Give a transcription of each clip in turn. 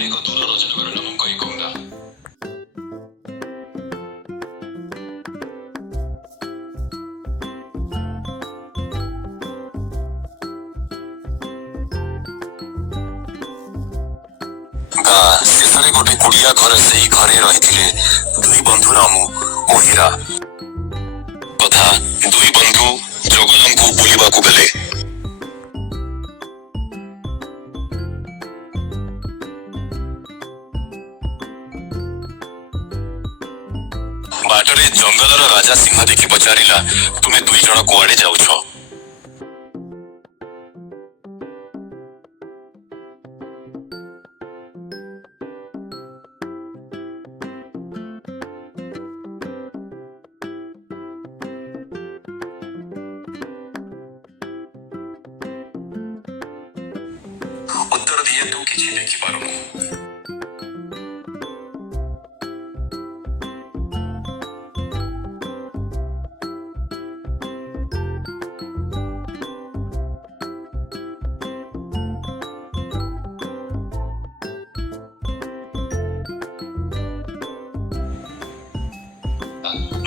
ଅନେକ ଦୂରର ଜାଗାର ନାମ କହି କହୁନା। ଗାଁ ଶେଷରେ ଗୋଟେ କୁଡ଼ିଆ ଘର, ସେଇ ଘରେ ରହିଥିଲେ ଦୁଇ ବନ୍ଧୁ ରାମୁ ଓ ହୀରା। କଥା, ଦୁଇ ବନ୍ଧୁ ଜଙ୍ଗଲକୁ ବୁଲିବାକୁ ଗଲେ। ବାଟରେ ଜଙ୍ଗଲର ରାଜା ସିଂହ ଦେଖି ପଚାରିଲା, ତୁମେ ଦୁଇ ଜଣ କୁଆଡେ ଯାଉଛ? ଉତ୍ତର ଦିଏ, ତୁ କିଛି ଦେଖିପାରୁନୁ।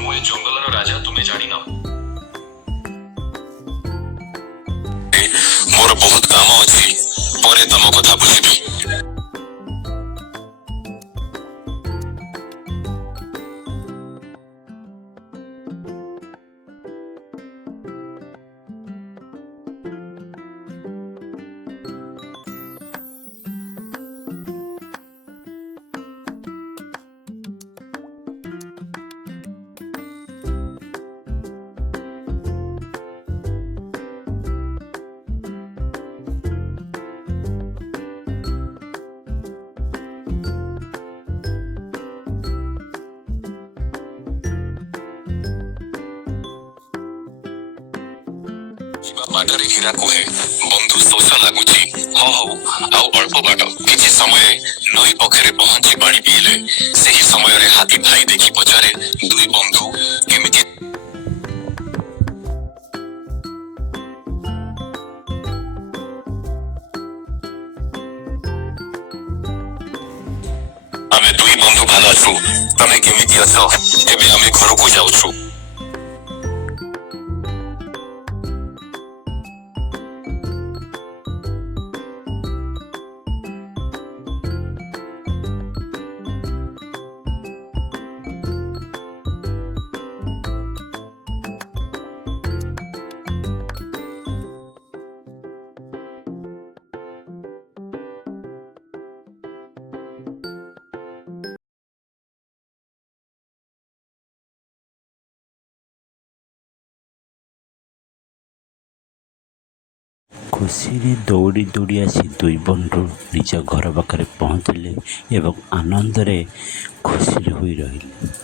ମୁଁ ଏ ଜଙ୍ଗଲର ରାଜା, ତୁମେ ଜାଣିନ? ମୋର ବହୁତ କାମ ଅଛି, ପରେ ତମ କଥା ବୁଝିବି। ବାଟରେ ହୀରା କୁହେ, ବନ୍ଧୁ ଶୋଷ ଲାଗୁଛି। ହଁ ହଉ, ଆଉ ଅଳ୍ପ ବାଟ। କିଛି ସମୟରେ ନଈ ପାଖରେ ପହଞ୍ଚି ପାଣି ପିଇଲେ। ସେହି ସମୟରେ ହାତୀ ଭାଇ ଦେଖି ପଚାରେ, ଦୁଇ ବନ୍ଧୁ କେମିତି? ଆମେ ଦୁଇ ବନ୍ଧୁ ଭଲ ଅଛୁ, ତମେ କେମିତି ଅଛ? ଏବେ ଆମେ ଘରକୁ ଯାଉଛୁ। ଖୁସିରେ ଦୌଡ଼ି ଦୌଡ଼ି ଆସି ଦୁଇ ବନ୍ଧୁ ନିଜ ଘର ପାଖରେ ପହଞ୍ଚିଲେ ଏବଂ ଆନନ୍ଦରେ ଖୁସିରେ ହୋଇ ରହିଲେ।